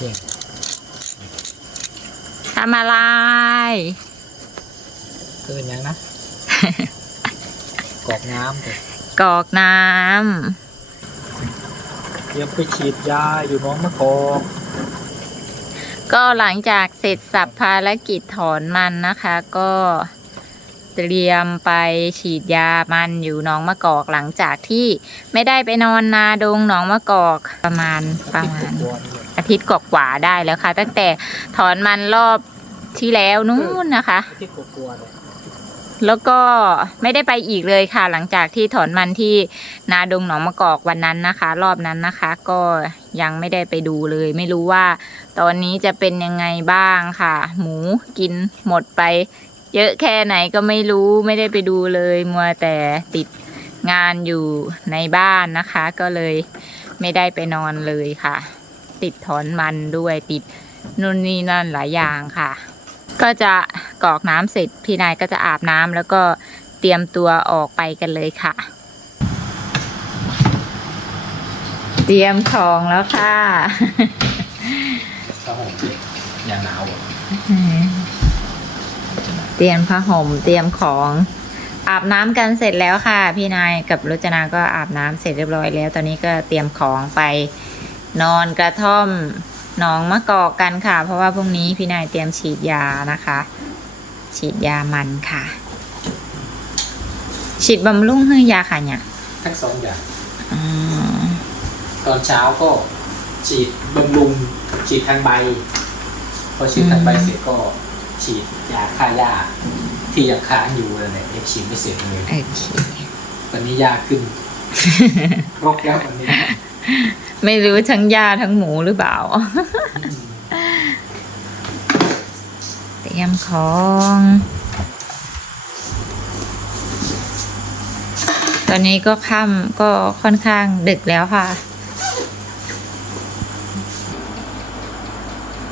เที่ยงทำอะไรคือเป็นหยังนะกรอกน้ำแต่กรอกน้เตรียมไปฉีดยาอยู่หน้องมะกอกำก็หลังจากเสร็จสับภารกิจถอนมันนะคะ ก็เตรียมไปฉีดยามันอยู่หนองมะกอกหลังจากที่ไม่ได้ไปนอนนาดงหนองมะกอกประมาณประมาณกลัวนี่เลยอา ทิตย์กว่าๆได้แล้วค่ะ ตั้งแต่ถอนมันรอบที่แล้วนู้นนะคะ ที่กลัวๆเลยแล้วก็ไม่ได้ไปอีกเลยค่ะ หลังจากที่ถอนมันที่นาดงหนองมะกอกวันนั้นนะคะ รอบนั้นนะคะ ก็ยังไม่ได้ไปดูเลย ไม่รู้ว่า ตอนนี้จะเป็นยังไงบ้างค่ะ หมูกินหมดไป เยอะแค่ไหนก็ไม่รู้ไม่ได้ไปดูเลยมัวแต่ติดงานอยู่ในบ้านนะคะ ก็เลยไม่ได้ไปนอนเลยค่ะ ติดถอนมันด้วยติดนู่นนี่นั่นหลายอย่างค่ะ ก็จะกรอกน้ำเสร็จพี่นายก็จะอาบน้ำแล้วก็เตรียมตัวออกไปกันเลยค่ะ เตรียมของแล้วค่ะผ้าห่มอย่าหนาวอะเตรียมผ้าห่มเตรียมของอาบน้ำกันเสร็จแล้วค่ะ พี่นายกับรจนาก็อาบน้ำเสร็จเรียบร้อยแล้ว ตอนนี้ก็เตรียมของไป นอนกระท่อมหนองมะกอกกันค่ะ เพราะว่าพรุ่งนี้พี่นายเตรียมฉีดยานะคะ ฉีดยามันค่ะ ฉีดบำรุงให้ยาค่ะเนี่ยทั้งสองอย่างอืมตอนเช้าก็ฉีดบำรุงฉีดทางใบ พอฉีดทางใบเสร็จก็ฉีดยาฆ่าหญ้าที่ยังค้างอยู่เลยเนี่ยยังฉีดไม่เสร็จเลยโอเคตอนนี้ยาขึ้นรกแล้ววันนี้ ไม่รู้ทั้งยาทั้งหมูหรือเปล่า เตรียมของ ตอนนี้ก็ค่ำก็ค่อนข้างดึกแล้วค่ะ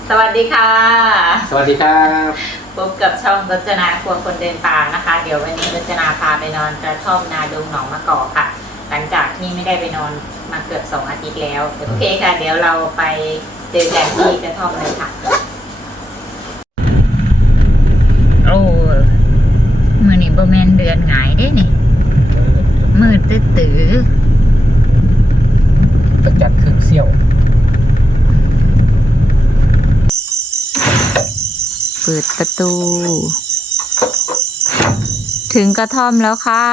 สวัสดีค่ะ สวัสดีครับพบกับช่องรจนาครัวคนเดินป่านะคะ เดี๋ยววันนี้รจนาพาไปนอนกระท่อมนาดงหนองมะกอกค่ะ หลังจากที่ไม่ได้ไปนอน มาเกือบสองอาทิตย์แล้ว โอเคค่ะ เดี๋ยวเราไปเจอกันที่กระท่อมเลยค่ะโอ้มือนี่บแมนเดือนหงายได้นี่มืดตื้อตื้อต้องจัดเครื่องเซี่ยวเปิดประตู ถึงกระท่อมแล้วค่ะ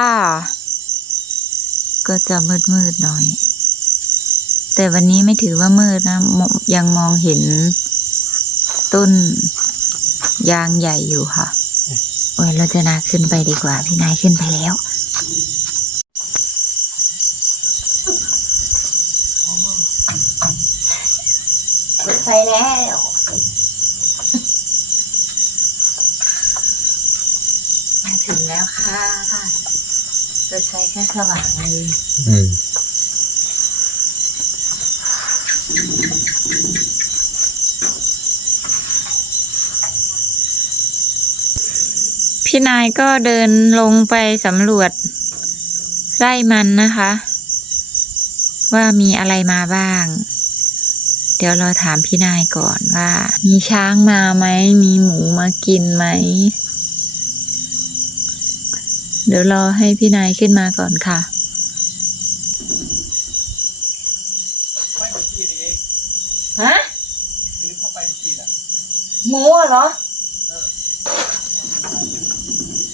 ก็จะมืดมืดๆหน่อย แต่วันนี้ไม่ถือว่ามืดนะมยังมองเห็นต้นยางใหญ่อยู่ค่ะ โอ้ยเราจะนาขึ้นไปดีกว่า พี่นายขึ้นไปแล้วเปิดไฟแล้วมาถึงแล้วค่ะเปิดไฟแค่สว่างเลย อืม พี่นายก็เดินลงไปสำรวจ ไร่มันนะคะ ว่ามีอะไรมาบ้าง เดี๋ยวเราถามพี่นายก่อนว่า มีช้างมาไหม มีหมูมากินไหม เดี๋ยวรอให้พี่นายขึ้นมาก่อนค่ะฮะหมูเหรอ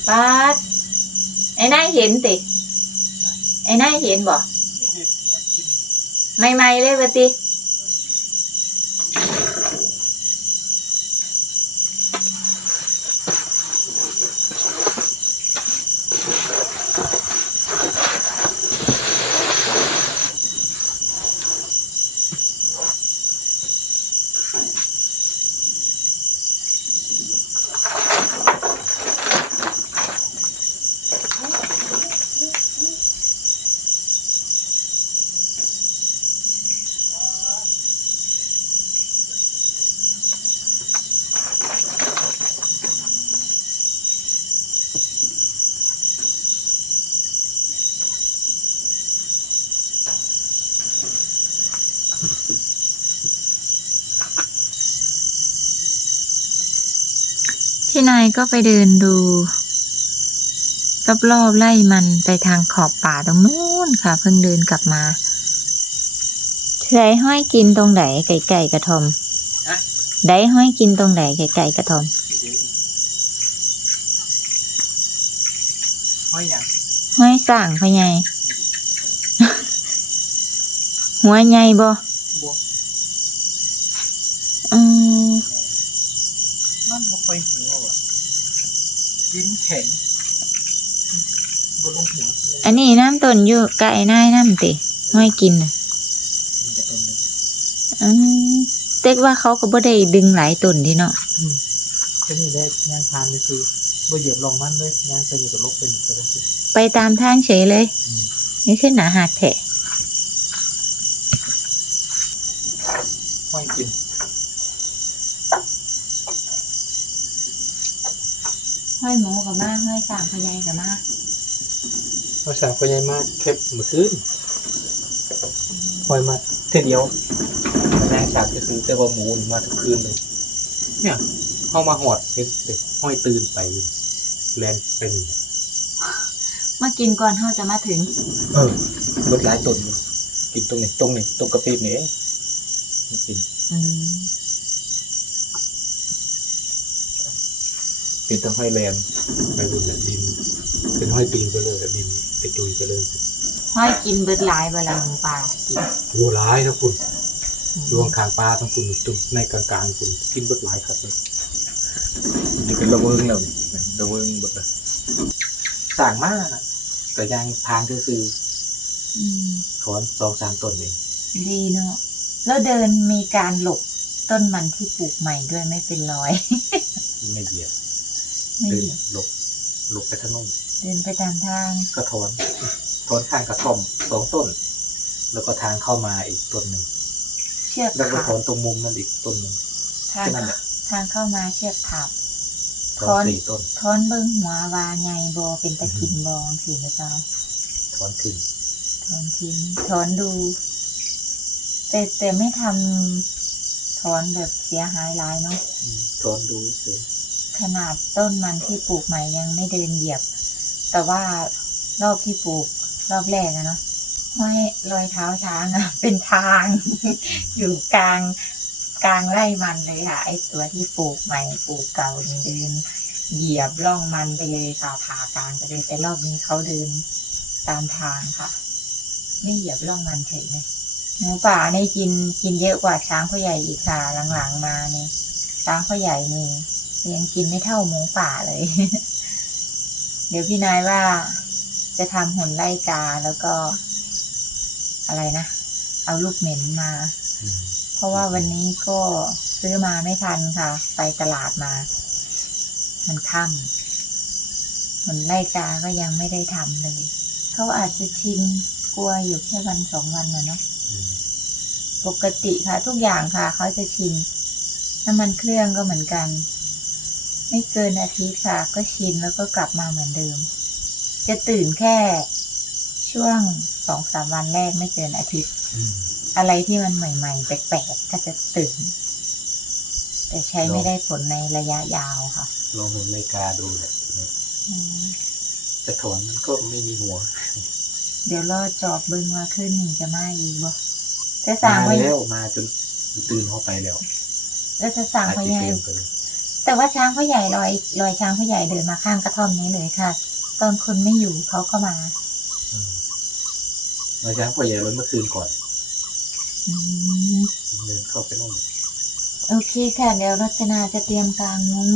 ปาดไอ้นายเห็นติ ไอ้นายเห็นบ่ไม่ไม่ๆเลยปะติ ก็ไปเดินดูรอบๆไล่มันไปทางขอบป่าตรงนู้นค่ะ เพิ่งเดินกลับมาใช้ห้อยกินตรงไหนไก่ไก่กระทอมฮะได้ห้อยกินตรงไหนไก่ไก่กระทอมห้อยหยังห้อยสั่งพ่อใหญ่หัวใหญ่บ่ ยิ้มแข็งบนลงหัวเลยอันนี้น้ำต้นอยู่ไก่นายน้ำติห้อยกินน่ะมันจะเป็นอย่างนี้อืมเต็กว่าเขาก็บ่ได้ดึงหลายต้นทีเนาะอืมแค่นี้ได้ยางพานเลยคือบ่เหยียบลงมันเลยยางจะอยู่กับลบเป็นไปแล้วสิไปตามทางเฉยเลยอืมนี่คือหนาหักแท้ห้อยกิน ห้อยหมูกับมาห้อยสามพยายกับมาภาษาพญายมากแคบมือคืนห้อยมาเท่เดียวแรงฉากก็คือแต่ว่าหมูนี่มาทุกคืนเลย เนี่ยเข้ามาหอดเห็นเด็กห้อยตื่นไปแลนเป็นมากินก่อนเขาจะมาถึง เออลดหลายตนอยู่กินตรงนี้ตรงนี้ตรงกระปีบนี่เองมากิน อืม เป็นต้องห้อยแลนไปดูแหละดิน เป็นห้อยตีนไปเลยดินไปจุยไปเลยห้อยกินเบิดหลายเวลาหมูป่ากินโอ้ร้ายนะคุณรวงคางปลาทั้งคุณตุ่มในกลางๆคุณกินเบิดหลายครับเลยนี่เป็นระเวิงแล้วนี่ระเวิงหมดเลยสั่งมากแต่ยังพานคืออืมถอนสองสามต้นเองดีเนาะแล้วเดินมีการหลบต้นมันที่ปลูกใหม่ด้วยไม่เป็นรอย ไม่เหยียบไม่ เดินเหยียบหลบหลบไปทางโน้นเดินไปตามทาง ก็ถอนถอนข้างกระท่อมสองต้น แล้วก็ทางเข้ามาอีกต้นหนึ่งเชือกแล้วก็ขาถอนตรงมุมนั่นอีกต้นหนึ่งทางแค่นั้นแหละทางเข้ามาเชือกขาบถอนถอนสี่ต้นทอนเบิ้งหัววาใหญ่บอเป็นตะกินบองสินะเจ้าถอนขึ้นถอนทิ้งถอนดู แต่แต่ไม่ทำถอนแบบเสียหายร้ายเนาะอืมถอนดูเฉย ขนาดต้นมันที่ปลูกใหม่ยังไม่เดินเหยียบ แต่ว่ารอบที่ปลูกรอบแรกอะเนาะห้อยรอยเท้าช้างอะเป็นทาง อยู่กลางกลางไร่มันเลยค่ะไอตัวที่ปลูกใหม่ปลูกเก่าเดินเหยียบร่องมันไปเลยค่ะผ่ากลางไปเลยแต่รอบนี้เขาเดินตามทางค่ะ ไม่เหยียบร่องมันเฉยเลยหมูป่านี่กินกินเยอะกว่าช้างพ่อใหญ่อีกค่ะหลังๆมานี่ช้างพ่อใหญ่นี่ ยังกินไม่เท่าหมูป่าเลย เดี๋ยวพี่นายว่าจะทำหุ่นไล่กาแล้วก็ อะไรนะ เอาลูกเหม็นมาอืมเพราะว่าวันนี้ก็ซื้อมาไม่ทันค่ะ ไปตลาดมา มันค่ำผลไล่กาก็ยังไม่ได้ทำเลย เขาอาจจะชินกลัวอยู่แค่วันสองวันนะเนาะอืมปกติค่ะ ทุกอย่างค่ะ เขาจะชินน้ำมันเครื่องก็เหมือนกัน ไม่เกินอาทิตย์ค่ะ ก็ชินแล้วก็กลับมาเหมือนเดิม จะตื่นแค่ช่วงสองสามวันแรกไม่เกินอาทิตย์อืมอะไรที่มันใหม่ ๆ แปลกๆก็จะตื่น แต่ใช้ไม่ได้ผลในระยะยาวค่ะลองหุ่นนาฬิกาดูเลยอืมแต่ถอนมันก็ไม่มีหัว เดี๋ยวรอจอบเบิ้งว่าขึ้นนี่จะมาอีกบ่จะสั่งมาไว้แล้วมาจนตื่นเข้าไปแล้วแล้วจะสั่งอาจพ่อจะใหญ่เต็มไปเลย แต่ว่าช้างพ่อใหญ่ลอยลอยช้างพ่อใหญ่เดินมาข้างกระท่อมนี้เลยค่ะ ตอนคนไม่อยู่เขาก็มาอืมมาช้างพ่อใหญ่รถเมื่อคืนก่อนอืมเดินเข้าไปนู่นโอเคค่ะ เดี๋ยวรจนาจะเตรียมกางมุ้ง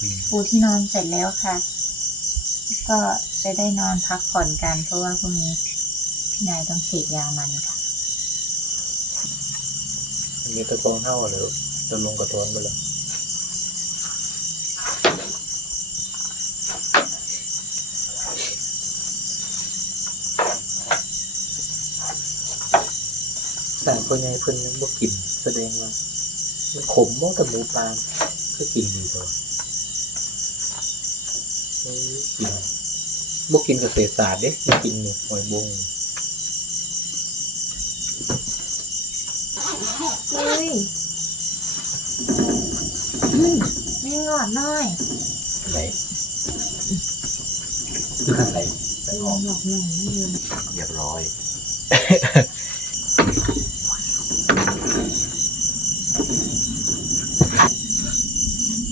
อืมปูที่นอนเสร็จแล้วค่ะ ก็จะได้นอนพักผ่อนกัน เพราะว่าพรุ่งนี้พี่นายต้องฉีดยามันค่ะมีตะกอนเท่าเลยจะลงกระตอนไปแล้ว แต่พ่อใหญ่เพิ่นยังบ่กินแสดงว่า มันขมบ่กับหมูปลาก็กินดีตัวเอ้ยกินบ่กินเกษตรศาสตร์เด้บ่กินนี่หอยบงเฮ้ยอืมมีงอดหน่อยไหนดูข้างในไปออกหลอกหน่อยนั่นเองเรียบร้อย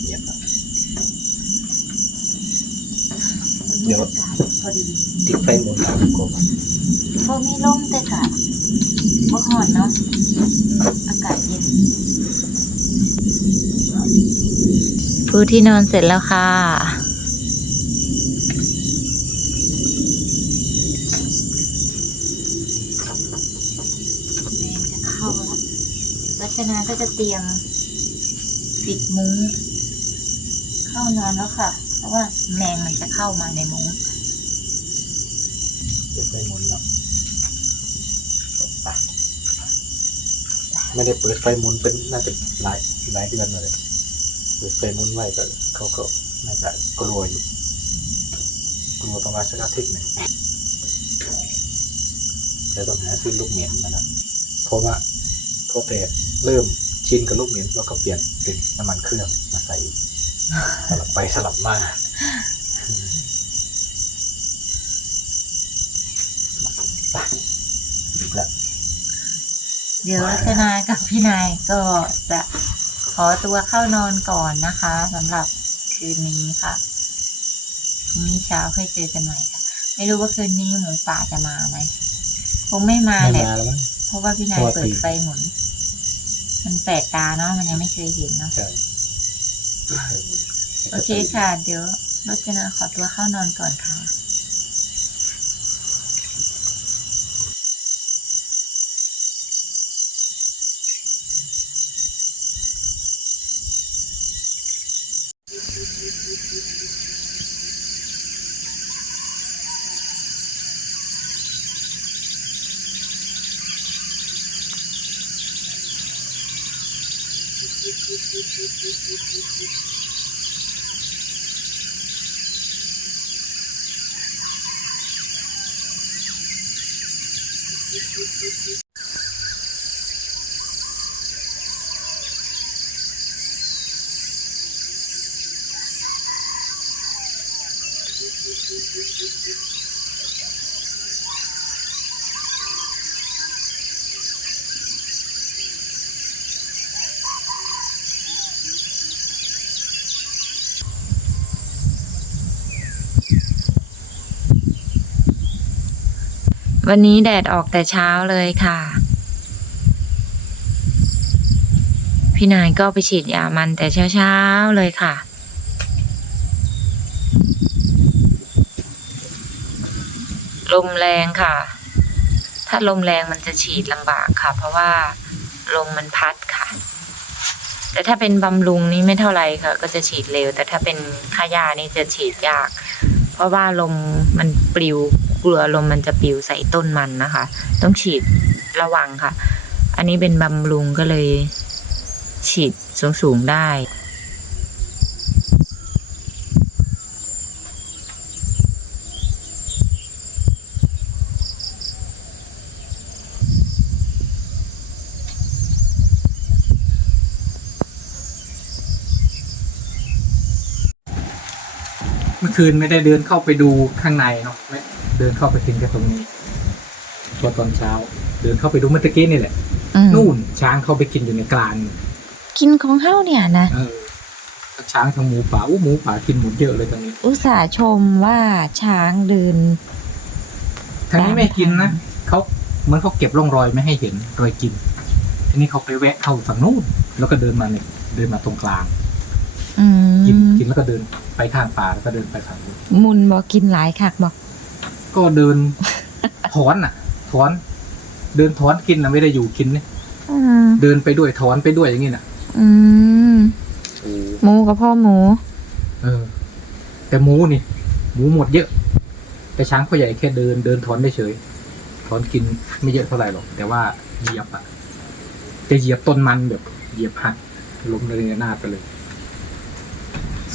เรียบร้อย เดี๋ยว พอดีติดไฟหมดแล้วกบพอมีลมแต่กะบ่หอนเนาะ อากาศเย็นปูที่นอนเสร็จแล้วค่ะ แมงจะเข้าแล้วรัชนาก็จะเตรียมปิดมุ้งเข้านอนแล้วค่ะ เพราะว่าแมงมันจะเข้ามาในมุ้งติดไฟหมดแล้วไปไม่ได้เปิดไฟหมุนเป็นน่าจะหลายหลายเดือนเลยเปิดไฟหมุนไว้ก็เขาก็น่าจะกลัวอยู่กลัวประมาณสักอาทิตย์หนึ่งแล้วต้องหาซื้อลูกเหมียนมานะเพราะว่าพอแต่เริ่มชินกับลูกเหมียนแล้วก็เปลี่ยนเป็นน้ำมันเครื่องมาใส่สลับไปสลับมาไปอีกแล้วเดี๋ยวรัชนากับพี่นายก็จะขอตัวเข้านอนก่อนนะคะสำหรับคืนนี้ค่ะพรุ่งนี้เช้าค่อยเจอกันใหม่ค่ะ ไม่รู้ว่าคืนนี้หมูป่าจะมาไหมคงไม่มาไม่แหละมาแล้วมั้ง เพราะว่าพี่นายเพราะว่าเปิตีดไฟหมุน มันแปลกตาเนาะมันยังไม่เคยเห็นเนาะ ใช่ โอเคค่ะ เดี๋ยวรัชนาขอตัวเข้านอนก่อนค่ะ วันนี้แดดออกแต่เช้าเลยค่ะ พี่นายก็ไปฉีดยามันแต่เช้าๆเลยค่ะ ลมแรงค่ะ ถ้าลมแรงมันจะฉีดลำบากค่ะ เพราะว่าลมมันพัดค่ะ แต่ถ้าเป็นบำรุงนี่ไม่เท่าไรค่ะ ก็จะฉีดเร็ว แต่ถ้าเป็นค่ายานี่จะฉีดยาก เพราะว่าลมมันปลิว กลัวลมมันจะปิวใส่ต้นมันนะคะ ต้องฉีดระวังค่ะ อันนี้เป็นบำรุงก็เลย ฉีดสูงๆได้เมื่อคืนไม่ได้เดินเข้าไปดูข้างในเนาะไม่ ดินเข้าไปถึงแค่ตรงนี้พอตอนเช้า เดินเข้าไปดูเมื่อตะกี้นี่แหละนู่นช้างเข้าไปกินอยู่ในกลางกินของเฮ้าเนี่ยนะ เออทั้งช้างทั้งหมูป่าอู้หมูป่ากินหมดเยอะเลยตรงนี้อุตส่าห์ชมว่าช้างเดิน ทางนี้ไม่กินนะเขาเหมือนเขาเก็บร่องรอยไม่ให้เห็นรอยกิน ทีนี้เขาไปแวะเข้าฝั่งนู้นแล้วก็เดินมาเนี่ยเดินมาตรงกลาง อืมกินกินแล้วก็เดินไปข้างป่าแล้วก็เดินไปฝั่งนู้น มุนบอกกินหลายคักบอก ก็เดิน ถอนอะ ถอน เดินถอนกินนะไม่ได้อยู่กินเนี่ยอืมเดินไปด้วยถอนไปด้วยอย่างนี้น่ะ อืมหมูกับพ่อหมู เออ แต่หมูนี่ หมูหมดเยอะ แต่ช้างพ่อใหญ่แค่เดินเดินถอนได้เฉยถอนกินไม่เยอะเท่าไหร่หรอก แต่ว่าเหยียบอะจะเหยียบต้นมันแบบ เหยียบหักล้มระเนระนาดไปเลย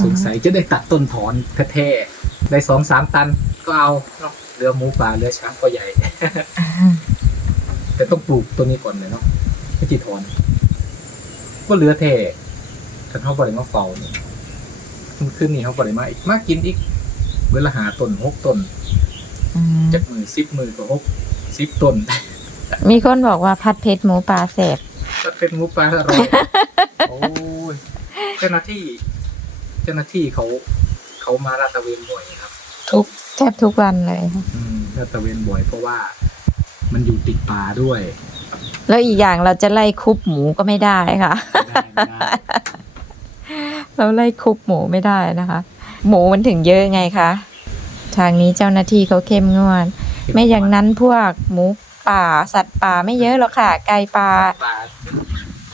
สงสัยจะได้ตัดต้นถอนแท้ๆได้สองสามตันก็เอาเนาะ เรือหมูป่าเรือช้างพ่อใหญ่ แต่ต้องปลูกตัวนี้ก่อนเลยเนาะไม่จีถอนก็เหลือแท่ฉันเขาบริมาเฝ้าเนี่ยมันขึ้นนี่เขาบ่ได้มาอีกมากินอีก เวลาหาต้นหกต้นอืมจักมือสิบมือก็หกสิบต้น มีคนบอกว่าพัดเพชรหมูปลาแสบก็เป็นหมูปลาอร่อยโอ้ยเจ้าหน้าที่ เจ้าหน้าที่เขา เขามาลาดตระเวนบ่อยครับ ทุกแทบทุกวันเลยค่ะอืมลาดตระเวนบ่อยเพราะว่า มันอยู่ติดป่าด้วยแล้วอีกอย่างเราจะไล่คุบหมูก็ไม่ได้ค่ะ ไม่ได้ไม่ได้ เราไล่คุบหมูไม่ได้นะคะ หมูมันถึงเยอะไงคะทางนี้เจ้าหน้าที่เขาเข้มงวด ไม่อย่างนั้นพวกหมูป่าสัตว์ป่าไม่เยอะหรอกค่ะ ไก่ป่า ป่า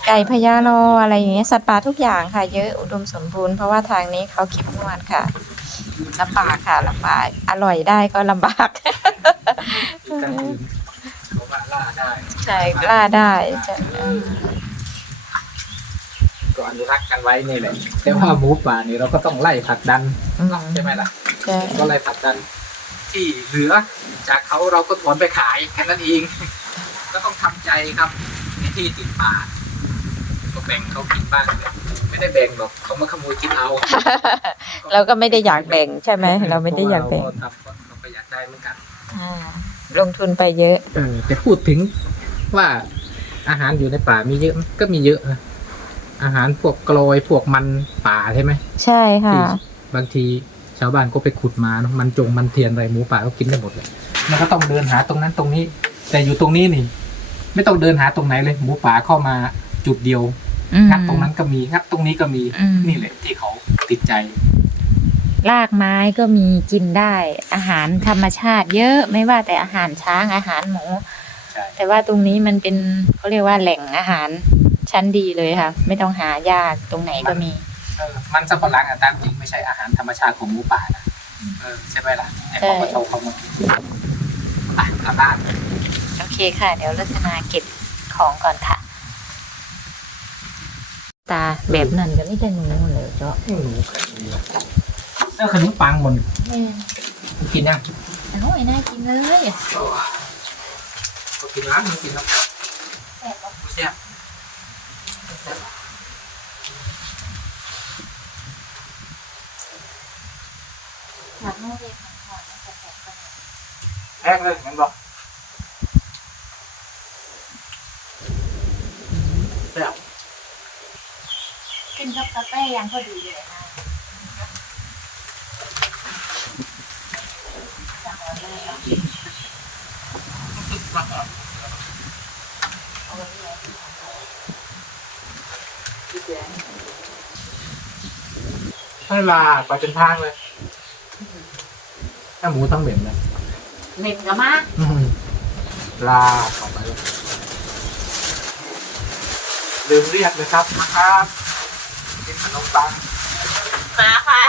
ไก่พญาโลอะไรอย่างเงี้ยสัตว์ป่าทุกอย่างค่ะ เยอะอุดมสมบูรณ์เพราะว่าทางนี้เขาเข้มงวดค่ะ ลำบากค่ะลำบากอร่อยได้ก็ลำบากที่ตั้งยืนเขาว่าล่าได้ใช่กล้าได้จะอืมก็อนุรักษ์กันไว้นี่แหละแต่ว่าหมูป่านี่เราก็ต้องไล่ผลักดันอืมใช่ไหมล่ะ ใช่ก็ไล่ผลักดัน ที่เหลือจากเขาเราก็ถอนไปขายแค่นั้นเอง ก็ต้องทำใจครับในที่ติดป่าก็แบ่งเขากินบ้างเลย ไม่ได้แบ่งหรอกเขามาขโมยกินเอาเราก็ไม่ได้อยากแบ่งใช่ไหมเราไม่ได้อยากแบ่งเพระว่เราทำเราก็อยากได้เหมือนกันอ่าลงทุนไปเยอะ เออแต่พูดถึงว่าอาหารอยู่ในป่ามีเยอะไหมก็มีเยอะนะอาหารพวกกลอยพวกมันป่าใช่ไหมใช่ค่ะที่บางทีชาวบ้านก็ไปขุดมาเนอะมันจงมันเทียนอะไรหมูป่าก็กินได้หมดเลยมันก็ต้องเดินหาตรงนั้นตรงนี้ แต่อยู่ตรงนี้นี่ ไม่ต้องเดินหาตรงไหนเลย หมูป่าเข้ามาจุดเดียวอืม งัดตรงนั้นก็มีงัดตรงนี้ก็มีอืมนี่แหละที่เขาติดใจรากไม้ก็มีกินได้ อาหารธรรมชาติ เยอะไม่ว่าแต่อาหารช้างอาหารหมูใช่แต่ว่าตรงนี้มันเป็นเขาเรียกว่าแหล่งอาหารชั้นดีเลยค่ะ ไม่ต้องหายากตรงไหนก็มีเออมันสับปะหลังอะตามจริงไม่ใช่อาหารธรรมชาติของหมูป่านะเออใช่ไหมล่ะแต่เขาก็ใช่โชว์เขามากินไปกลับบ้านโอเคค่ะ เดี๋ยวรัตนาเก็บของก่อนค่ะ ตาแบบนั้นก็ไม่ได้หนูเลยเจ้าอืมเออขนมปังหมดแม่กินยังเอาไอ้น่ากินเลยก็กินร้านมันกินแล้วแซ่บปะเสียหนักโม่เรียกมันหอนมันจะแซ่บกันแพงเลยเห็นบอกเสีย กินกับกาแฟยังพอดีเลยนะสั่งมาเลยเอาเอาไว้เลยที่เดือนให้ลาไปเป็นทางเลยถ้าหมูทั้งเหม็นเลยเหม็นกับมากอืมลาต่อไปเลยลืมเรียกเลยครับนะครับ กินขนมปังมาค่ะ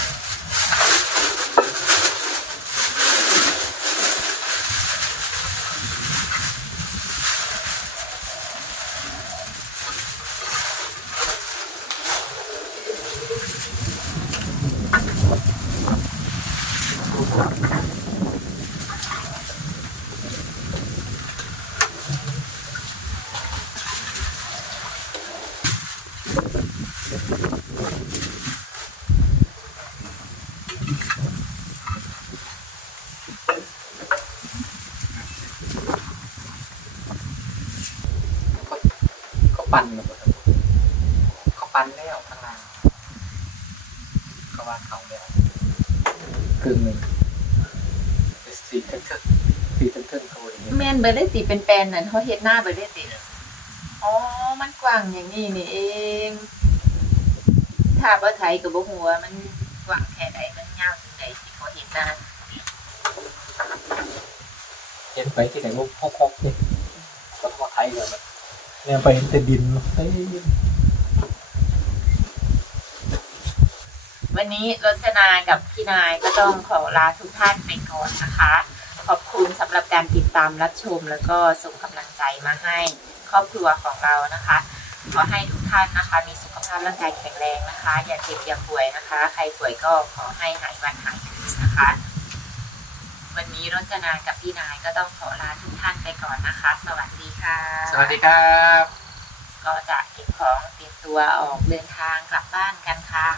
อ ปั่นกันหมดแล้วเขาปั่นแล้วข้างล่างเขาวางเขาแล้วครึ่งหนึ่งเป็นสีเทิงๆสีเทิงๆเขาอย่างนี้แมนเบอร์ได้ติเป็นแปลนนั่นเขาเฮ็ดหน้าเบอร์ได้ติอ๋อ มันกว้างอย่างนี้นี่เอง ถ้าบ่ไทยกับบ่หัวามันกว้างแค่ไหนมันยาวถึงไหนที่เขาเฮ็ดหน้าเห็นไปที่ไหนก็พอกๆเนี่ยก็ทอดไทยเลยแบบ เนี่ยไปเห็นแต่ดินเฮ้ยวันนี้รจนากับพี่นายก็ต้องขอลาทุกท่านไปก่อนนะคะ ขอบคุณสำหรับการติดตามรับชมแล้วก็ส่งกำลังใจมาให้ครอบครัวของเรานะคะ ขอให้ทุกท่านนะคะ มีสุขภาพร่างกายแข็งแรงนะคะ อย่าเจ็บอย่าป่วยนะคะ ใครป่วยก็ขอให้หายวันหายคืนนะคะ วันนี้รจนากับพี่นายก็ต้องขอลาทุกท่านไปก่อนนะคะ สวัสดีค่ะ สวัสดีครับ ก็จะเก็บของเตรียมตัวออกเดินทางกลับบ้านกันค่ะ